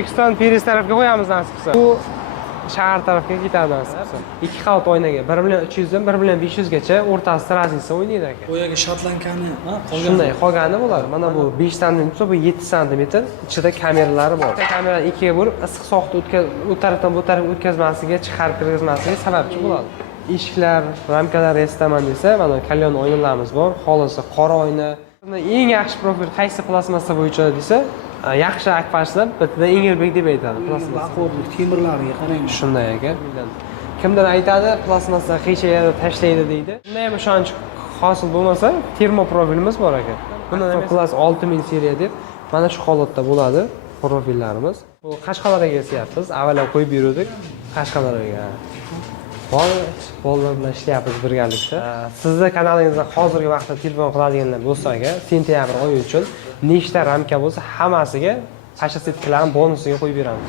O'zbekiston Peres tarafga qo'yamiz nasib qilsa. Bu shahar tarafga ketadi nasib qilsa. 2 qavat oynaga 1.300 dan 1.500 gacha o'rtasida razisa o'ynaydi aka. Boyaga shotlankani, qolgan. Shunday qolgani bo'ladi. Mana bu 5 sm, bu 7 sm, ichida kameralari bor. Kamerani ikkiga bo'lib, issiq sovuqni u tarafdan bu tarafga o'tkazmasiga, chiqarib kirgizmasiga sababchi bo'ladi. Eshiklar, ramkalar restaman desa, mana kalyon oynalarimiz bor. Xolisi qora oyna. Eng yaxshi profil qaysi plastmassa bo'yicha desa, yaxshi akfashlar bitta Engelbek deb aytadi. Baquvvatli temirlarga qarang. Shunday aka. Kimdir aytadi, plastmassa qiyshayadi, tashlaydi deydi. Bunday ham ishonch hosil bo'lmasa, termoprofilimiz bor aka. Buni Plus 6000 seriya deb mana shu holatda bo'ladi profillarimiz. Bu Qashqadaryoga kesyapmiz. Avvalo qo'yib yurdik Qashqadaryoga. Bolalar bilan ishlayapmiz birgalikda. Sizni kanalingizdan hozirgi vaqtda telefon qiladiganlar bo'lsa aka, sentyabr oyi uchun nechta ramka bo'lsa, hammasiga pashasitkalarni bonusiga qo'yib beramiz.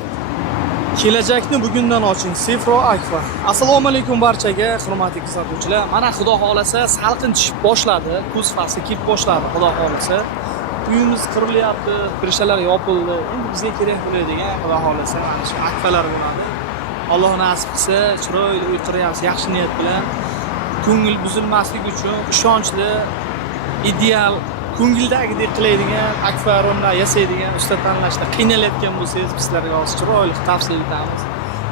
Kelajakni bugundan oching. Sifro Akfa. Assalomu alaykum barchaga, hurmatli kuzatuvchilar. Mana xudo xolasa salqin tushib boshladi, kuz fasli kelib boshladi, xudo xolasa. Uyimiz qurilyapti, kirishalar yopildi. Endi bizga kerak bo'ladigan xudo xolasa mana shu akfalar bo'ladi. Alloh nasib qilsa, chiroyli uy quryapmiz, yaxshi niyat bilan. Ko'ngil buzilmasligi uchun ishonchli, ideal, ko'ngildagidek qiladigan akvariumlar yasaydigan usta tanlashda qiynalayotgan bo'lsangiz, bizlarga hozir chiroyli tavsiya etamiz.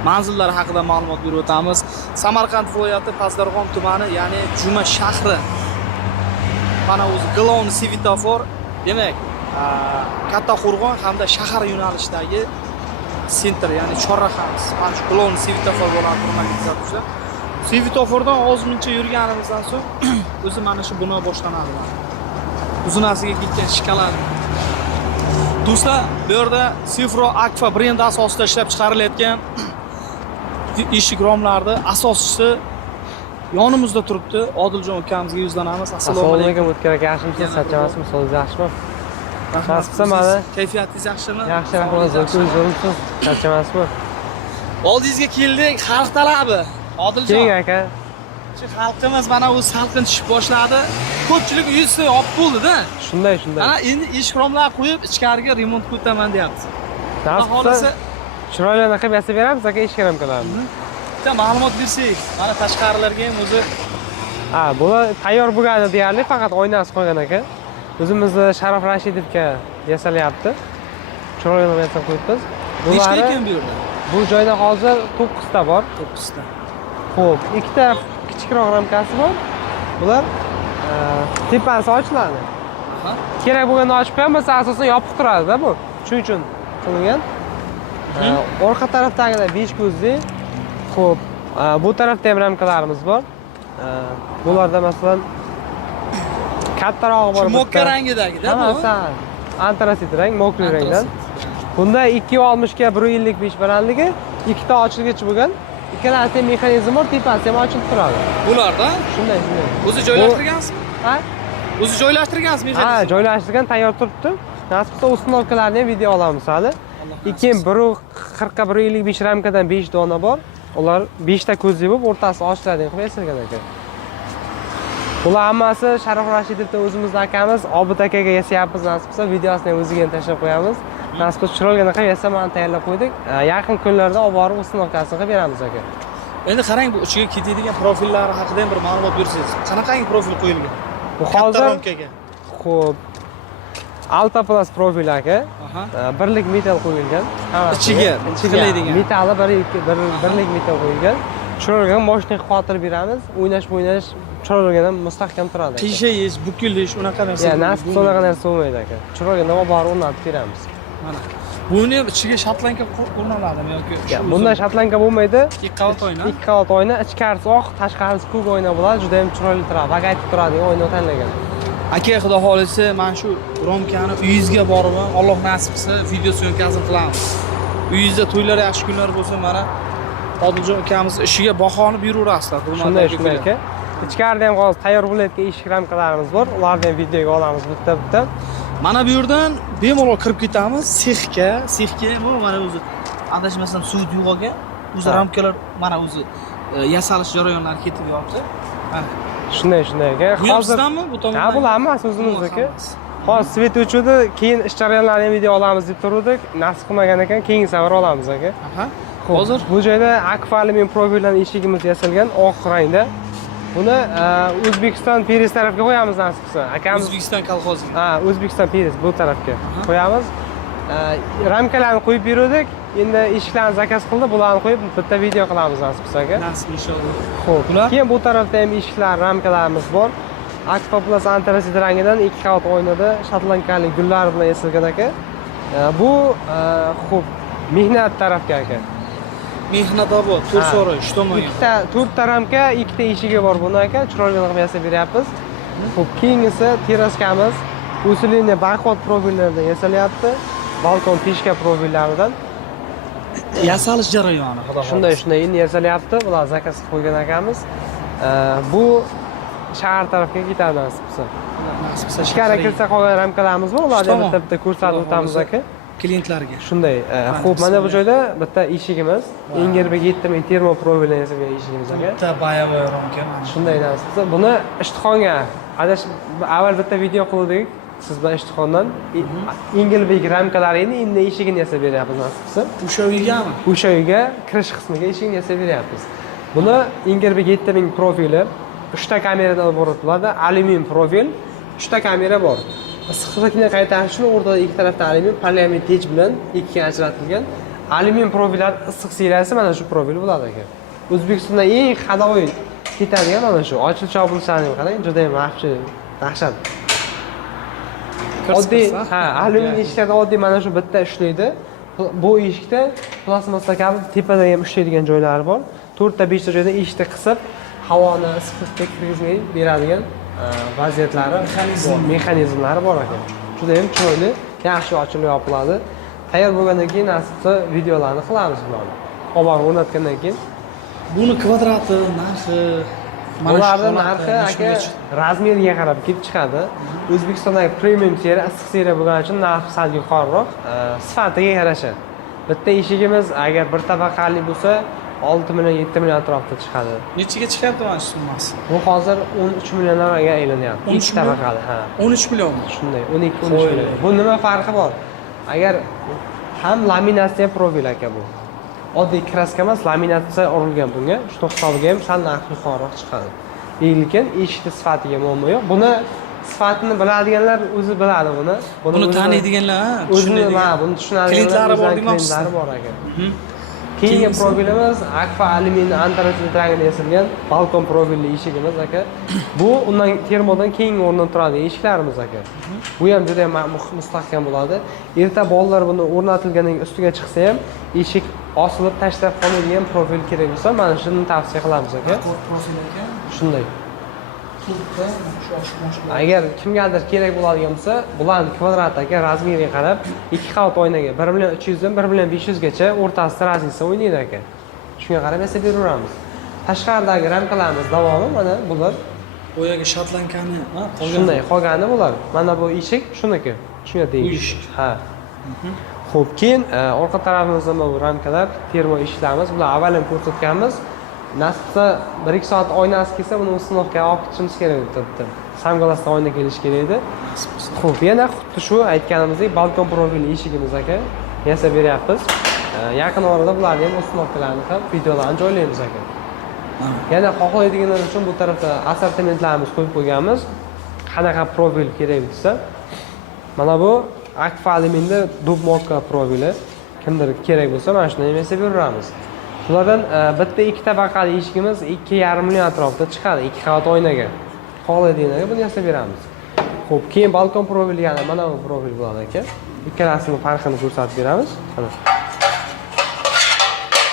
Manzillari haqida ma'lumot berib o'tamiz. Samarqand viloyati Pazdarg'om tumani, ya'ni Juma shahri. Mana o'zi Glowni svetofor, demak, Katta Qo'rg'on hamda shahar yo'nalishidagi sentr, ya'ni chorrahamiz. Mana shu Glowni svetofor bo'ladi, hurmatli kuzatuvchilar. Svetofordan ozmuncha yurganimizdan so'ng o'zi mana shu bino boshlanadi. Uzunasiga ketgan shikolat. Do'stlar, bu yerda Sifro Akfa brendi asosida ishlab chiqarilayotgan eshik romlarni asoschisi yonimizda turibdi. Odiljon ukamizga yuzlanamiz. Assalomu alaykum. O'tkir aka, yaxshimisiz? Charchamasizmi? So'zingiz yaxshimi? Rahmat. Mana Kayfiyatingiz yaxshimi? Yaxshi, rahmat. O'zingizmi? Charchamasizmi? Oldingizga keldik, xalq talabi. Odiljon. Keling aka. Shu xalqimiz mana u salqin tushib boshladi. Ko'pchilik uyini olib bo'ldi-da. Shunday. Ha, endi eshik romlarni qo'yib, ichkariga remont qiltaman deyapti. Xohlasa chiroyli qilib yasab beramiz aka, eshik ramkalarni. Bitta ma'lumot bersak, mana tashqarilarga ham o'zi bular tayyor bo'lgani deyarli, faqat oynasi qolgan aka. O'zimizni Sharof Rashidovga yasalyapti. Chiroyli yasab qo'yibmiz. Nechta ekan bu yerda? Bu joyda hozir 9 ta bor. 9 ta. Xo'p, ikkita kichikroq ramkasi bor. Bular tepasi ochiladi. Kerak bo'lganda ochib qo'yamiz, asosan yopiq turadi-da bu. Shuning uchun qilingan. Orqa tarafdagida 5 ko'zli. Xo'p, bu tarafda ham ramkalarimiz bor. Bularda masalan kattarog'i bor. Mokka rangidagi-da bu. Antrasit rang, mokri rangdan. Bunda 2.60 ga 1.55 balandligi, ikkita ochilgich bo'lgan. Ikkalasi ham mexanizm bor, tepasi ham ochilib turadi. Bularda? Shunday. O'zi joylashtirgansiz? Ha? O'zi joylashtirgansiz mexanizm? Ha, joylashtirgan, tayyor turibdi. Nasib qilsa ustunovkalarni ham video olamiz hali. Keyin 1.40 ga 1.55 ramkadan 5 dona bor. Ular 5 ta ko'zli bo'lib, o'rtasi ochiladigan qilib yasalgan ekan. Bular hammasi Sharof Rashidovdan o'zimizning akamiz Obid akaga yasayapmiz. Nasib qilsa videosini ham o'ziga tashlab qo'yamiz. Nasib qilsa chiroyli qilib yasamani tayyorlab qo'ydik. Yaqin kunlarda olib borib ustunovkasini qilib beramiz aka. Endi qarang, bu ichiga ketadigan profillari haqida ham bir ma'lumot bersangiz. Qanaqangi profil qo'yilgan? Bu hozir xo'p, Alta Plus profil aka. Birlik metal qo'yilgan. Ichiga qilaydigan. Metali birlik metal qo'yilgan. Chiroyli mashina xotirib beramiz. O'ynash chiroyli mustahkam turadi. Qiyshayis, bukilish, unaqa narsa. Nasib qilsa unaqa narsa bo'lmaydi aka. Chiroyli olib borib o'rnatib beramiz. Mana. Buni ichiga shotlanka o'rnaladimi yoki? Bundan shotlanka bo'lmaydi. 2 qavat oyna. 2 qavat oyna, ichkarisi oq, tashqarisi ko'k oyna bo'ladi. Juda ham chiroyli turadi. Bag'aytib turadigan oyna tanlagan. Aka, xudo xolisa, mana shu romkani uyingizga borib, Alloh nasib qilsa, video syomkasini qilamiz. Uyingizda to'ylar, yaxshi kunlar bo'lsa, mana Odiljon ukamiz ishiga bahoni beraverasizlar. Shunday aka. Ichkarida ham hozir tayyor bo'layotgan eshik ramkalarimiz bor. Ularni ham videoga olamiz bitta. Mana bu yerdan bemalol kirib ketamiz sexga ham mana o'zi adashmasam suv yo'g'iga o'zi ramkalar mana o'zi yasalish jarayonlari ketyapti. Mana shunday aka. Hozirdanmi bu tomondan? Ha, bular hammasi o'zimizniki. Hozir svet o'chdi, keyin ish jarayonlarini video olamiz deb turdik. Nasib qilmagan ekan, keyingi safar olamiz aka. Aha. Hozir bu joyda akfa alyumin profildan eshigimiz yasalgan oq rangda. Buni O'zbekiston Peres tarafga qo'yamiz nasib qilsa. Akamiz O'zbekiston kolxozi. O'zbekiston Peres bu tarafga qo'yamiz. Ramkalarni qo'yib berdik. Endi eshiklarni zakaz qildi, bularni qo'yib bitta video qilamiz nasib qilsa aka. Nasib inshaalloh. Xo'p. Keyin bu tarafda ham eshiklar, ramkalarimiz bor. Akfa Plus antrasit rangidan 2 qavat oynada shotlandiyalik gullar bilan yasalgan aka. Bu xo'p, mehnat tarafga aka. Mehnat obod, to'rsori, ish tomonga. Ikkita to'rtta ramka, ikkita eshigi bor buni aka. Chiroyli qilib yasab beryapmiz. Xo'p, keyingisi teraskamiz usulini barxod profillaridan yasalyapti. Balkon peshka profillaridan. Yasalish jarayoni, xudo xohlasa. Shunday endi yasalyapti. Bular zakaz qilib qo'ygan akamiz. Bu shahar tarafga ketadi nasib qilsa. Nasib qilsa Ichkari kirsa qolgan ramkalarimiz bor, ularni bitta ko'rsatib o'tamiz aka. Klientlarga. Shunday. Xo'p, mana bu joyda bitta eshigimiz, Engerbek 7000 termoprofildan yasalgan eshigimiz aka. Bitta boyovoy ramka. Shunday nasib qilsa, buni ishtixonga avval bitta video qildik. Siz bilan ishtixondan Engelbek ramkalarini endi eshigini yasab beryapmiz nasib qilsa. O'sha uygami? O'sha uyga kirish qismiga eshigini yasab beryapmiz. Buni Engerbek 7000 profili 3 ta kameradan iborat bo'ladi. Alyumin profil, 3 ta kamera bor. Issiqlikni qaytarish uchun o'rtada ikki tarafda alyumin poliamid pech bilan ikkiga ajratilgan. Alyumin profillar issiq seriyasi mana shu profil bo'ladi aka. O'zbekistonda eng hadovoy ketadigan mana shu ochilish yopilishlarni qarang, juda ham yaxshi, dahshat. Oddiy, alyumin eshiklarda oddiy mana shu bitta ishlaydi. Bu eshikda plastmassa kabi tepada ham ishlaydigan joylari bor. 4 ta 5 ta joyda eshikni qisib, havoni issiqlikka kirgizmay beradigan vaziyatlari, mexanizmlari bor ekan. Juda ham chiroyli, yaxshi ochilib yopiladi. Tayyor bo'lgandan keyin nasibsa videolarni qilamiz bularni. Olib o'rnatgandan keyin buni kvadrati, narxi, ularning narxi aka razmeriga qarab kelib chiqadi. O'zbekistondagi premium seriya, issiq seriya bo'lgani uchun narxi sal yuqoriroq, sifatiga yarasha. Bitta eshigimiz agar bir tabaqali bo'lsa 6 million 7 million atrofida chiqadi. Nechiga chiqyapti mana shu summasi? Bu hozir 13 millionlarga aylanyapti. 13 tabaqali, ha. 13 million. Shunday, 12-13 million. Bu nima farqi bor? Agar ham laminatsiya profil aka bu. Oddiy kraska emas, laminatsiya urilgan bunga. Shu hisobiga ham sal narxi yuqoriroq chiqadi. Lekin eshikning sifatiga muammo yo'q. Buni sifatini biladiganlar o'zi biladi buni. Buni taniydiganlar, o'zini buni tushunadiganlar. Klientlari bor demoqchisiz. Klientlari bor aka. Keyingi profilimiz akfa alyumin antrasit rangida yasalgan balkon profilli eshigimiz aka. Bu undan termodan keyingi o'rndan turadi eshiklarimiz aka. Bu ham juda ham mustahkam bo'ladi. Erta bolalar buni o'rnatilgandan ustiga chiqsa ham eshik osilib tashlab qolmaydigan profil kerak bo'lsa, mana shuni tavsiya qilamiz aka. Profil ekan. Shunday. Agar kimgadir kerak bo'ladigan bo'lsa, bularning kvadratiga razmeriga qarab 2 qavat oynaga 1 million 300 dan 1 million 500 gacha o'rtasida raznica o'ynaydi aka. Shunga qarab yasab beraveramiz. Tashqaridagi ramkalarimiz davomi mana bular. Boyaga shotlankani, qolgan. Shunday qolgani bular. Mana bu eshik shuniki. Shunga tegishli. Bu eshik. Ha. Xo'p, keyin orqa tarafimizda bu ramkalar, termo eshiklarimiz, bular avval ham ko'rsatganmiz. Nasibsa 1-2 soat oynasi kelsa, buni sinovga olib ketishimiz kerak edi. Samgalasdan oyna kelish kerak edi. Xo'p, yana xuddi shu aytganimizdek balkon profili eshigimiz aka yasab beryapmiz. Yaqin orada bularni ham sinovkalarni ham videolarni joylaymiz aka. Yana xohlaydiganlar uchun bu tarafda assortimentlarimiz qo'yib qo'yganmiz. Qanaqa profil kerak desa, mana bu akfa alyuminda dub marka profili. Kimdir kerak bo'lsa, mana shuni ham yasab beramiz. Bulardan bitta 2 tabaqali eshigimiz 2,5 million atrofida chiqadi, 2 qavat oynaga. Xohlaydiganlarga buni yasab beramiz. Xo'p, keyin balkon profili yana mana bu profil bo'ladi aka. Ikkalasining farqini ko'rsatib beramiz.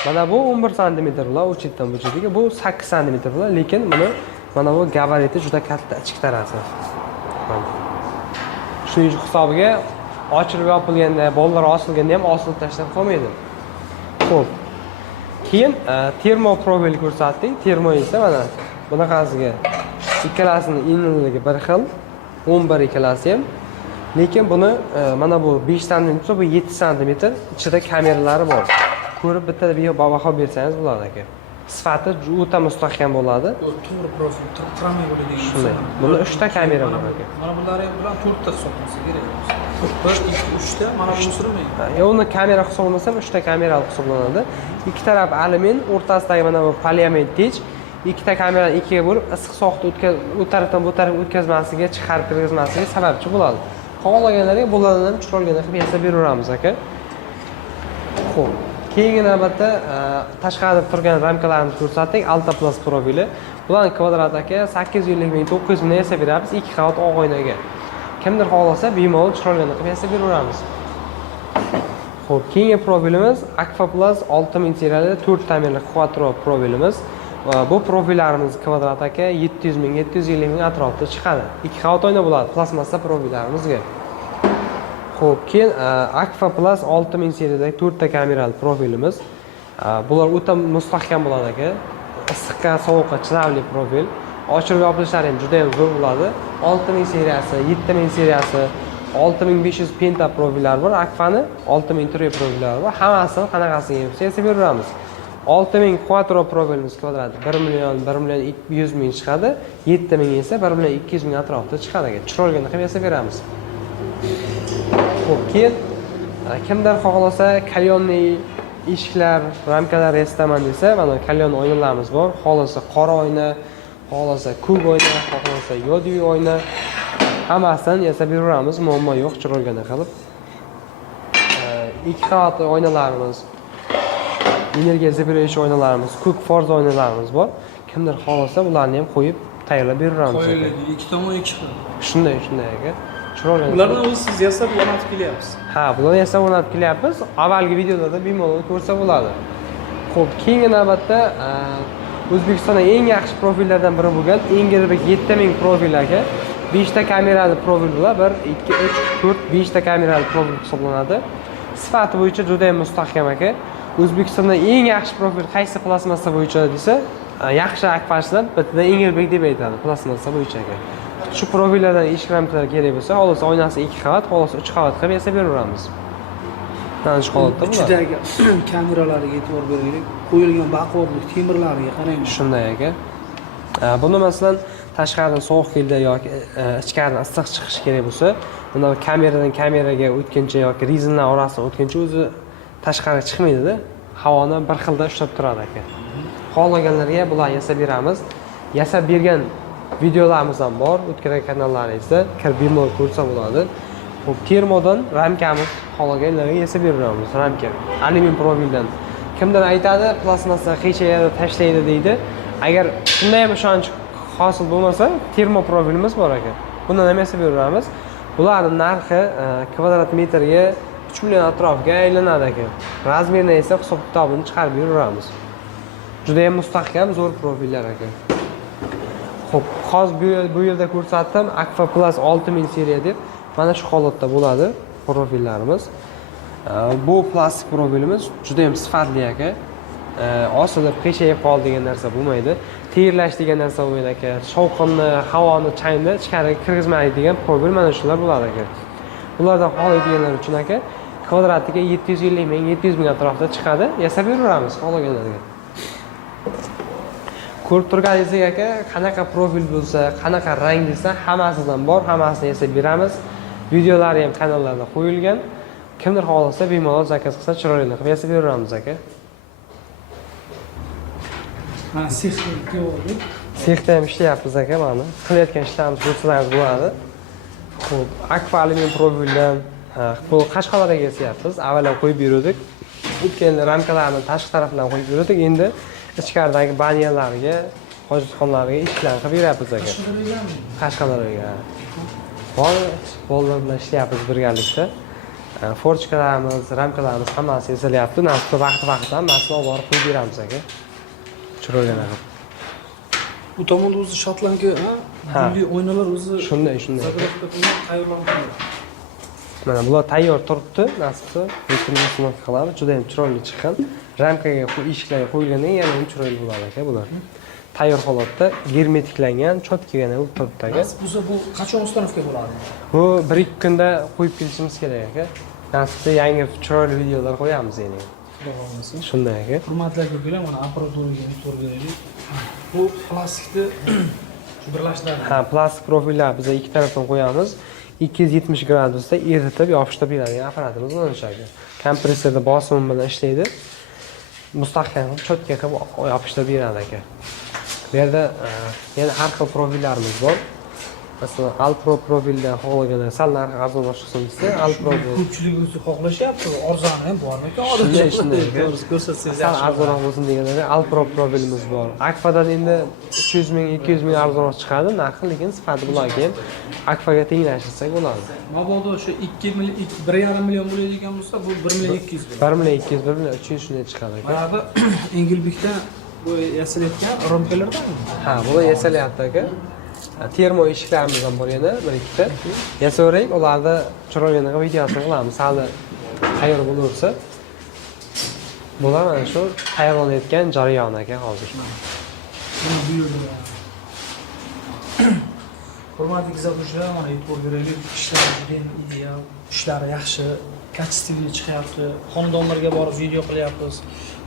Mana bu 11 sm bilan u chetdan bu chetiga, bu 8 sm bilan, lekin buni mana bu gabariti juda katta ichki tarasi. Shuning hisobiga ochilib yopilganda, bolalar osilganda ham osilib tashlab qolmaydi. Xo'p. Keyin termo profil ko'rsatdik. Termo esa mana bunaqasiga ikkalasining enligi bir xil, 11 ikkalasi ham. Lekin buni mana bu 5 sm bo'lsa, bu 7 sm, ichida kameralari bor. Ko'rib bittada baho bersangiz bo'ladi aka. sifati o'ta mustahkam bo'ladi. To'g'ri profil, tramvay bo'ladi degan. Shunday. Bunda 3 ta kamera bor aka. Mana bular bilan 4 ta hisoblansa kerak. 1, 2, 3 ta mana buni surmaydi. Uni kamera hisoblamasam 3 ta kamera hisoblanadi. Ikki taraf alyumin, o'rtasidagi mana bu poliamid tej. Ikkita kamerani ikkiga bo'lib, issiq sovuqni u tarafdan bu tarafga o'tkazmasligi, chiqarib kirgizmasligi sababchi bo'ladi. Xohlaganlarga bulardan ham chiroyli qilib yasab beraveramiz aka. Xo'p. Keyingi navbatda tashqarida turgan ramkalarni ko'rsatdik, Alta Plus profili. Bularning kvadrat aka 850 ming 900 ming yasab beramiz 2 qavat oq oynaga. Kimdir xohlasa bemalol chiroyli qilib yasab beraveramiz. Xo'p, keyingi profilimiz Aqua Plus 6000 seriyali 4 tamirli quattro profilimiz. Bu profillarimiz kvadrat aka 700 ming 750 ming atrofida chiqadi. 2 qavat oyna bo'ladi plastmassa profillarimizga. Xo'p, keyin Aqua Plus 6000 seriyadagi 4 ta kamerali profilimiz. Bular o'ta mustahkam bo'ladi aka. Issiqqa, sovuqqa chidamli profil. Ochirib yopilishlari ham juda ham zo'r bo'ladi. 6000 seriyasi, 7000 seriyasi, 6500 penta profillar bor. Aqua'ni 6000 turi profillari bor. Hammasini qanaqasiga bo'lsa yasab beramiz. 6000 quattro profilimiz kvadrati 1 million 200 ming chiqadi. 7000 esa 1 million 200 ming atrofida chiqadi aka. Chiroyli qilib yasab beramiz. Xo'p, keyin kimdir xohlasa kalyonli eshiklar, ramkalar yasaman desa, mana kalyon oynalarimiz bor. Xohlasa qora oyna, xohlasa ko'k oyna, xohlasa yodiy oyna, hammasini yasab beramiz, muammo yo'q, chiroyli qilib. Ikki qavat oynalarimiz, energiya zebirayotgan oynalarimiz, ko'k forza oynalarimiz bor. Kimdir xohlasa bularni ham qo'yib tayyorlab beramiz. Qo'yiladi, ikki tomon ikki xil. Shunday aka. Ularni o'zi siz yasab o'rnatib kelyapsiz. Ha, bularni yasab o'rnatib kelyapmiz. Avvalgi videolarda bemalol ko'rsa bo'ladi. Xo'p, keyingi navbatda O'zbekistondagi eng yaxshi profillardan biri bo'lgan Engelbek 7000 profil aka. 5 ta kamerali profil bo'ladi. 1, 2, 3, 4, 5 ta kamerali profil hisoblanadi. Sifati bo'yicha juda ham mustahkam aka. O'zbekistonda eng yaxshi profil qaysi plastmassa bo'yicha desa, yaxshi akfashlar bitta Engelbek deb aytadi plastmassa bo'yicha aka. Shu profillardan eshik ramkalari kerak bo'lsa, xohlasa oynasi 2 qavat, xohlasa 3 qavat qilib yasab beraveramiz. Mana shu holatda bo'ladi. Ichidagi kameralarga e'tibor beraylik. Qo'yilgan baquvvatlik temirlariga qarang. Shunday aka. Buni masalan tashqaridan sovuq keldi yoki ichkaridan issiq chiqish kerak bo'lsa, bunda kameradan kameraga o'tguncha yoki rezinlar orasidan o'tguncha o'zi tashqariga chiqmaydi-da, havoni bir xilda ushlab turadi aka. Xohlaganlarga bularni yasab beramiz. Yasab bergan videolarimiz ham bor, o'tgan kanallaringizda kirib bemalol ko'rsa bo'ladi. Xo'p, termodan ramkamiz xohlaganlarga yasab beramiz. Ramka alyumin profildan. Kimdir aytadi, plastmassa qiyshayadi, tashlaydi deydi. Agar shunday ham ishonch hosil bo'lmasa, termo profilimiz bor aka. Bundan ham yasab beramiz. Bularning narxi kvadrat metrga 3 million atrofiga aylanadi aka. Razmerini esa hisob-kitobini chiqarib beramiz. Juda ham mustahkam, zo'r profillar aka. Xo'p, hozir bu yerda ko'rsatdim Aqua Plus 6000 seriya deb. Mana shu holatda bo'ladi profillarimiz. Bu plastik profilimiz juda ham sifatli aka. Osilib qiyshayib qoldi degan narsa bo'lmaydi. Tayyorlash degan narsa bo'lmaydi aka. Shovqinni, havoni, changni ichkariga kirgizmaydi degan profil mana shular bo'ladi aka. Bulardan xohlaydiganlar uchun aka kvadratiga 750 ming, 700 ming atrofida chiqadi. Yasab beramiz xohlaganlarga. Ko'rib turganingizdek aka, qanaqa profil bo'lsa, qanaqa rang desa, hammasidan bor, hammasini yasab beramiz. Videolari ham kanallarda qo'yilgan. Kimdir xohlasa bemalol zakaz qilsa, chiroyli qilib yasab beramiz aka. Ha, sexga oldi. Sexda ham ishlayapmiz aka, mana. Qilayotgan ishlarimiz ko'rsalaringiz bo'ladi. Xo'p, Aqua alyumin profildan bu Qashqadaryoga yasyapmiz. Avvalo qo'yib berdik. O'tgan ramkalarni tashqi tarafdan qo'yib berdik. Endi ichkaridagi banyalarga, hojatxonalarga ishlarni qilib beryapmiz aka. Qashqadaryoga. Bolalar bilan ishlayapmiz birgalikda. Forchkalarimiz, ramkalarimiz hammasi yasalyapti. Nasibda vaqti-vaqtida hammasini olib borib qo'yib beramiz aka. Chiroyli qilib. Bu tomonda o'zi shotlanka, gulli oynalar o'zi shunday. Tayyorlangan. Mana bular tayyor turibdi, nasibda sinov qilamiz. Juda ham chiroyli chiqqan. Ramkaga, eshiklarga qo'yilgandan yana ham chiroyli bo'ladi aka bular. Tayyor holatda germetiklangan, cho'tkagina bo'lib turibdi aka. Bu qachon ustanovka bo'ladi? Bu 1-2 kunda qo'yib kelishimiz kerak aka. Nasibda yangi chiroyli videolar qo'yamiz endi. Xudo xohlasa. Shunday aka. Hurmatli aka-ukalar, mana apparaturaga e'tibor beraylik. Bu plastikni shu birlashtiradi. Ha, plastik profillar biz ikki tarafdan qo'yamiz. 270 gradusda eritib, yopishtirib beradigan apparatimiz mana shu aka. Kompressorda bosim bilan ishlaydi. Mustahkam qilib, cho'tka qilib yopishtirib beradi aka. Bu yerda yana har xil profillarimiz bor. Masalan, Alpro profilda xohlaganlar sal narxi arzonroq chiqsin desa, Alpro Ko'pchilik o'zi xohlashyapti. Arzoni ham bormi-ku shunday To'g'risi ko'rsatsangiz sal yaxshi. arzonroq bo'lsin deganlar Alpro profilimiz bor. Akfadan endi 300 ming, 200 ming arzonroq chiqadi narxi, lekin sifati bularga ham Akfaga tenglashtirsak bo'ladi. Mabodo o'sha 2 million, 1,5 million bo'ladigan bo'lsa, bu 1 million 200 bo'ladi. 1 million 200, 1 million 300 shunday chiqadi aka. Mana bu Engilbekda bu yasalayotgan romkalardami? Ha, bu yasalyapti aka. Termo eshiklarimiz ham bor yana, bir ikkita. Yasavering, ularda chiroyli videosini qilamiz. Hali tayyor bo'lursa. Bular mana shu tayyorlanayotgan jarayon aka hozir. Buni buyurdi. Hurmatli kuzatuvchilar, mana e'tibor beraylik, ishlar juda ideal, ishlari yaxshi, kачественный chiqyapti. Xonadonlarga borib video qilyapmiz.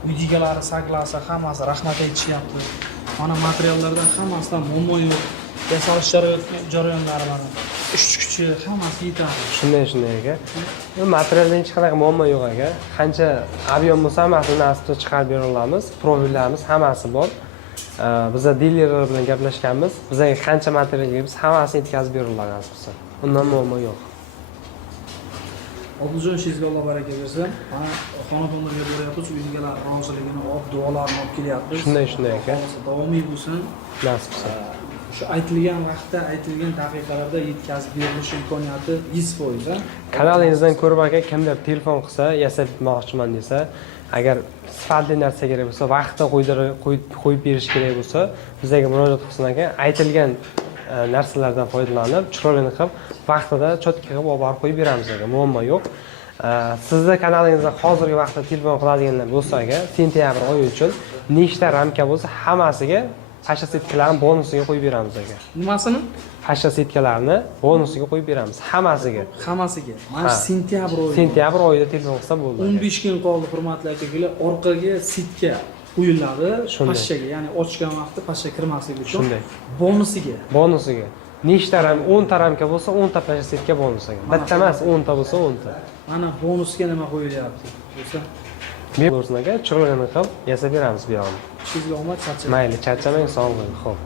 Videolari saklasa, hammasi rahmat aytishyapti. Mana materiallardan hammasidan muammo yo'q. Yasalish jarayonlari mana ish chiqishi hammasi yetadi. Shunday aka. Bu materialdan hech qanaqa muammo yo'q aka. Qancha ob'yom bo'lsa hammasini nasibda chiqarib bera olamiz. Profillarimiz hammasi bor. Bizlar dilerlar bilan gaplashganmiz. Bizga qancha material kelsa hammasini yetkazib beradilar nasibsa. Undan muammo yo'q. Obuljon ishingizga Alloh baraka bersin. Mana xonadonlarga boryapmiz, uyingalar roziligini olib, duolarini olib kelyapmiz. Shunday aka. Davomiy bo'lsin. Nasibsa. Shu aytilgan vaqtda, aytilgan daqiqalarda yetkazib berilish imkoniyati 100%. Kanalingizdan ko'rib aka, kimdir telefon qilsa, yasab bitmoqchiman desa, agar sifatli narsa kerak bo'lsa, vaqtida qo'yib berish kerak bo'lsa, bizga murojaat qilsin aka. Aytilgan narsalardan foydalanib, chiroyli qilib, vaqtida cho'tka qilib olib borib qo'yib beramiz aka. Muammo yo'q. Sizni kanalingizda hozirgi vaqtda telefon qiladiganlar bo'lsa aka, sentyabr oyi uchun nechta ramka bo'lsa, hammasiga Pasha setkalarni bonusiga qo'yib beramiz aka. Nimasini? Pasha setkalarni bonusiga qo'yib beramiz hammasiga. Hammasiga. Mana sentyabr oyi. Sentyabr oyida telefon qilsa bo'ldi. 15 kun qoldi hurmatli aka-ukalar. Orqaga setka qo'yiladi pashaga, ya'ni ochgan vaqtda pasha kirmasligi uchun. Shunday. Bonusiga. Nechta ram, 10 ta ramka bo'lsa, 10 ta pasha setka bonusiga. Bitta emas, 10 ta bo'lsa, 10 ta. Mana bonusga nima qo'yilyapti? Bo'lsa, Bo'lsin aka, chiroyli qilib yasab beramiz bu yoqni. ishingizga omad, charchamang. Mayli, charchamang, sog' bo'ling. Xo'p.